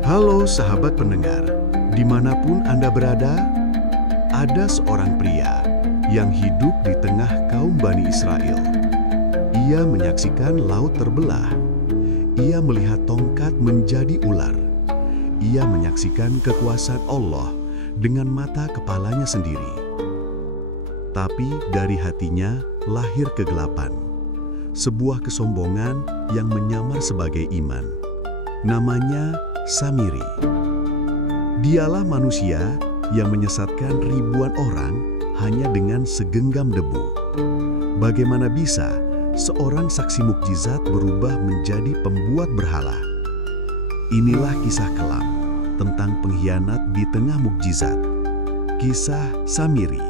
Halo sahabat pendengar, dimanapun Anda berada, ada seorang pria yang hidup di tengah kaum Bani Israel. Ia menyaksikan laut terbelah. Ia melihat tongkat menjadi ular. Ia menyaksikan kekuasaan Allah dengan mata kepalanya sendiri. Tapi dari hatinya lahir kegelapan, sebuah kesombongan yang menyamar sebagai iman. Namanya Samiri. Dialah manusia yang menyesatkan ribuan orang hanya dengan segenggam debu. Bagaimana bisa seorang saksi mukjizat berubah menjadi pembuat berhala? Inilah kisah kelam tentang pengkhianat di tengah mukjizat. Kisah Samiri.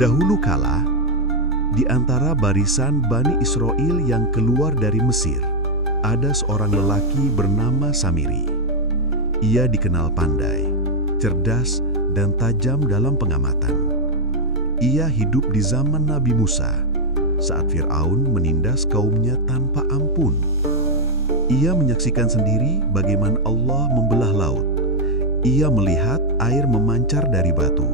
Dahulu kala, di antara barisan Bani Israel yang keluar dari Mesir, ada seorang lelaki bernama Samiri. Ia dikenal pandai, cerdas, dan tajam dalam pengamatan. Ia hidup di zaman Nabi Musa, saat Fir'aun menindas kaumnya tanpa ampun. Ia menyaksikan sendiri bagaimana Allah membelah laut. Ia melihat air memancar dari batu.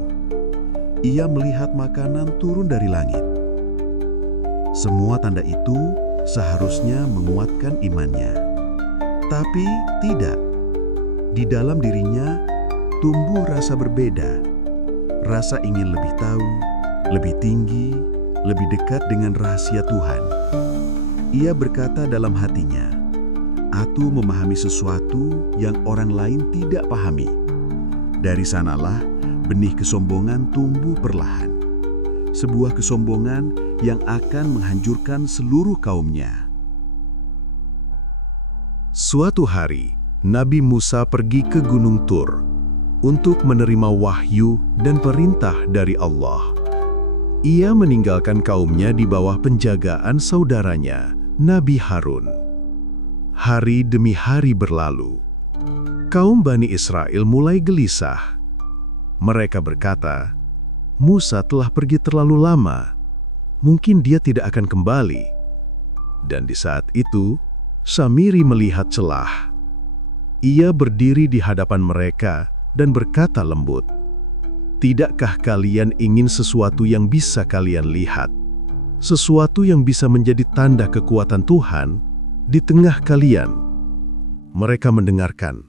Ia melihat makanan turun dari langit. Semua tanda itu seharusnya menguatkan imannya. Tapi tidak. Di dalam dirinya tumbuh rasa berbeda. Rasa ingin lebih tahu, lebih tinggi, lebih dekat dengan rahasia Tuhan. Ia berkata dalam hatinya, "Aku memahami sesuatu yang orang lain tidak pahami." Dari sanalah benih kesombongan tumbuh perlahan. Sebuah kesombongan yang akan menghancurkan seluruh kaumnya. Suatu hari, Nabi Musa pergi ke Gunung Tur untuk menerima wahyu dan perintah dari Allah. Ia meninggalkan kaumnya di bawah penjagaan saudaranya, Nabi Harun. Hari demi hari berlalu. Kaum Bani Israel mulai gelisah. Mereka berkata, "Musa telah pergi terlalu lama. Mungkin dia tidak akan kembali." Dan di saat itu, Samiri melihat celah. Ia berdiri di hadapan mereka dan berkata lembut, "Tidakkah kalian ingin sesuatu yang bisa kalian lihat? Sesuatu yang bisa menjadi tanda kekuatan Tuhan di tengah kalian?" Mereka mendengarkan.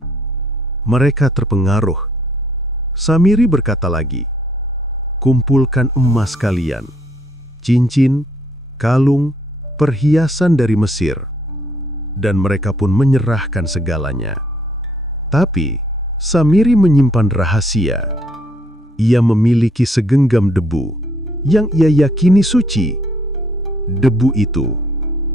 Mereka terpengaruh. Samiri berkata lagi, "Kumpulkan emas kalian, cincin, kalung, perhiasan dari Mesir." Dan mereka pun menyerahkan segalanya. Tapi Samiri menyimpan rahasia. Ia memiliki segenggam debu yang ia yakini suci. Debu itu,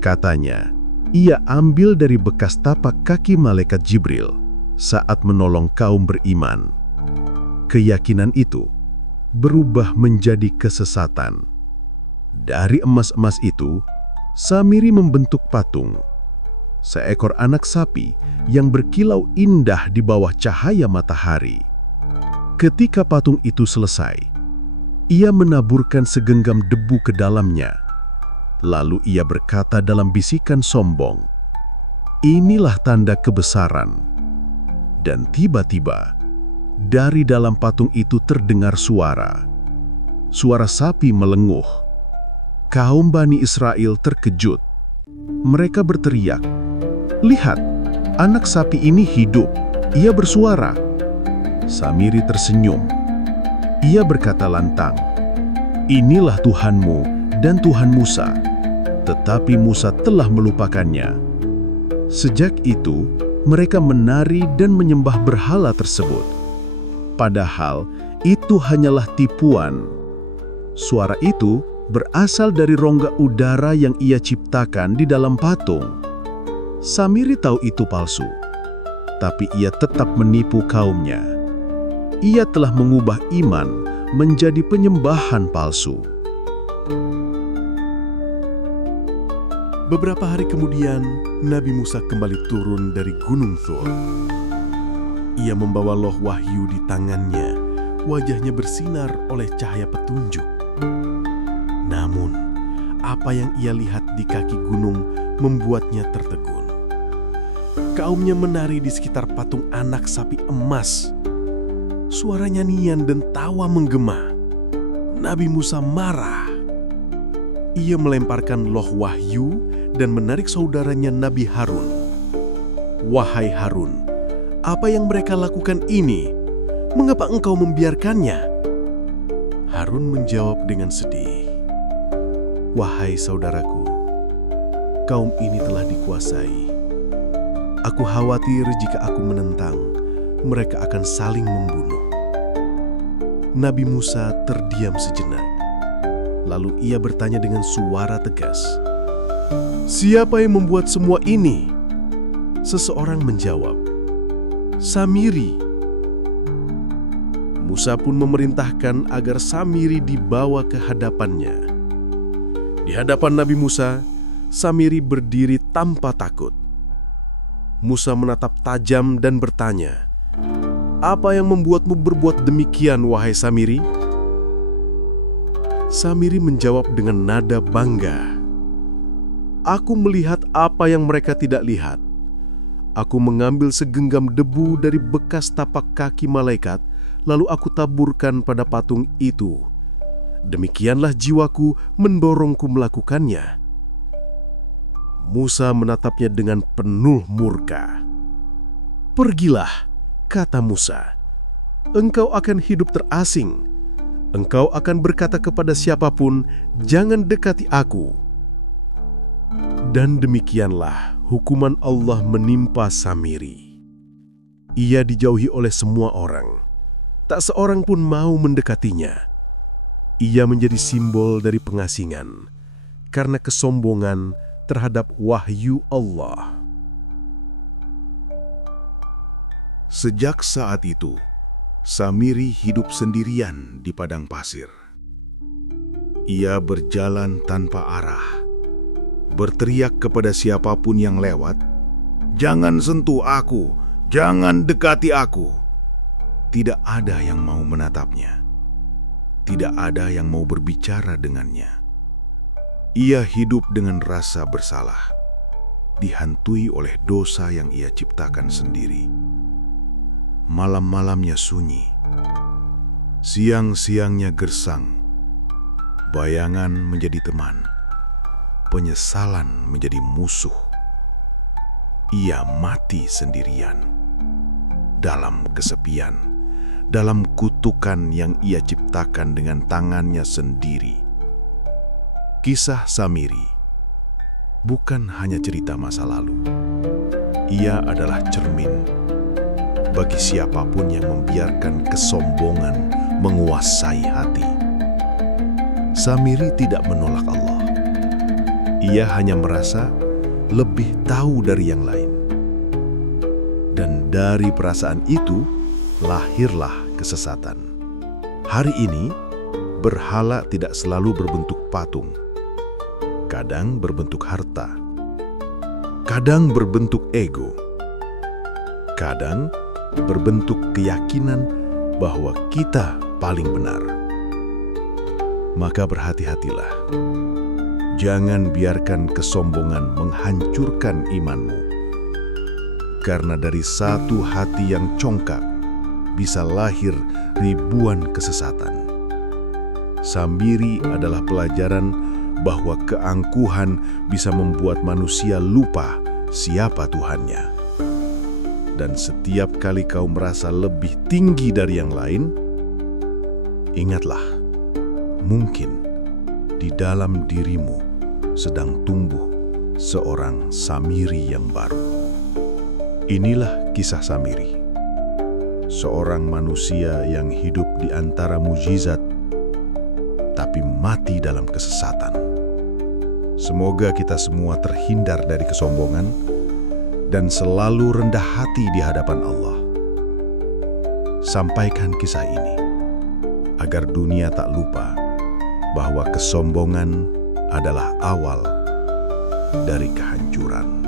katanya, ia ambil dari bekas tapak kaki malaikat Jibril saat menolong kaum beriman. Keyakinan itu berubah menjadi kesesatan. Dari emas-emas itu, Samiri membentuk patung, seekor anak sapi yang berkilau indah di bawah cahaya matahari. Ketika patung itu selesai, ia menaburkan segenggam debu ke dalamnya. Lalu ia berkata dalam bisikan sombong, "Inilah tanda kebesaran." Dan tiba-tiba, dari dalam patung itu terdengar suara. Suara sapi melenguh. Kaum Bani Israel terkejut. Mereka berteriak, "Lihat, anak sapi ini hidup. Ia bersuara." Samiri tersenyum. Ia berkata lantang, "Inilah Tuhanmu dan Tuhan Musa." Tetapi Musa telah melupakannya. Sejak itu, mereka menari dan menyembah berhala tersebut. Padahal itu hanyalah tipuan. Suara itu berasal dari rongga udara yang ia ciptakan di dalam patung. Samiri tahu itu palsu, tapi ia tetap menipu kaumnya. Ia telah mengubah iman menjadi penyembahan palsu. Beberapa hari kemudian, Nabi Musa kembali turun dari Gunung Tur. Ia membawa loh wahyu di tangannya. Wajahnya bersinar oleh cahaya petunjuk. Namun, apa yang ia lihat di kaki gunung membuatnya tertegun. Kaumnya menari di sekitar patung anak sapi emas. Suara nyanyian dan tawa menggema. Nabi Musa marah. Ia melemparkan loh wahyu dan menarik saudaranya Nabi Harun. "Wahai Harun, apa yang mereka lakukan ini? Mengapa engkau membiarkannya?" Harun menjawab dengan sedih, "Wahai saudaraku, kaum ini telah dikuasai. Aku khawatir jika aku menentang, mereka akan saling membunuh." Nabi Musa terdiam sejenak. Lalu ia bertanya dengan suara tegas, "Siapa yang membuat semua ini?" Seseorang menjawab, "Samiri." Musa pun memerintahkan agar Samiri dibawa ke hadapannya. Di hadapan Nabi Musa, Samiri berdiri tanpa takut. Musa menatap tajam dan bertanya, "Apa yang membuatmu berbuat demikian, wahai Samiri?" Samiri menjawab dengan nada bangga, "Aku melihat apa yang mereka tidak lihat. Aku mengambil segenggam debu dari bekas tapak kaki malaikat, lalu aku taburkan pada patung itu. Demikianlah jiwaku mendorongku melakukannya." Musa menatapnya dengan penuh murka. "Pergilah," kata Musa. "Engkau akan hidup terasing. Engkau akan berkata kepada siapapun, 'Jangan dekati aku.'" Dan demikianlah hukuman Allah menimpa Samiri. Ia dijauhi oleh semua orang. Tak seorang pun mau mendekatinya. Ia menjadi simbol dari pengasingan karena kesombongan terhadap wahyu Allah. Sejak saat itu, Samiri hidup sendirian di padang pasir. Ia berjalan tanpa arah, berteriak kepada siapapun yang lewat, "Jangan sentuh aku, jangan dekati aku." Tidak ada yang mau menatapnya. Tidak ada yang mau berbicara dengannya. Ia hidup dengan rasa bersalah, dihantui oleh dosa yang ia ciptakan sendiri. Malam-malamnya sunyi, siang-siangnya gersang. Bayangan menjadi teman, penyesalan menjadi musuh. Ia mati sendirian, dalam kesepian, dalam kutukan yang ia ciptakan dengan tangannya sendiri. Kisah Samiri bukan hanya cerita masa lalu. Ia adalah cermin bagi siapapun yang membiarkan kesombongan menguasai hati. Samiri tidak menolak Allah. Ia hanya merasa lebih tahu dari yang lain. Dan dari perasaan itu, lahirlah kesesatan. Hari ini, berhala tidak selalu berbentuk patung. Kadang berbentuk harta. Kadang berbentuk ego. Kadang berbentuk keyakinan bahwa kita paling benar. Maka berhati-hatilah. Jangan biarkan kesombongan menghancurkan imanmu. Karena dari satu hati yang congkak bisa lahir ribuan kesesatan. Samiri adalah pelajaran bahwa keangkuhan bisa membuat manusia lupa siapa Tuhannya. Dan setiap kali kau merasa lebih tinggi dari yang lain, ingatlah, mungkin di dalam dirimu sedang tumbuh seorang Samiri yang baru. Inilah kisah Samiri, seorang manusia yang hidup di antara mukjizat, tapi mati dalam kesesatan. Semoga kita semua terhindar dari kesombongan dan selalu rendah hati di hadapan Allah. Sampaikan kisah ini agar dunia tak lupa bahwa kesombongan adalah awal dari kehancuran.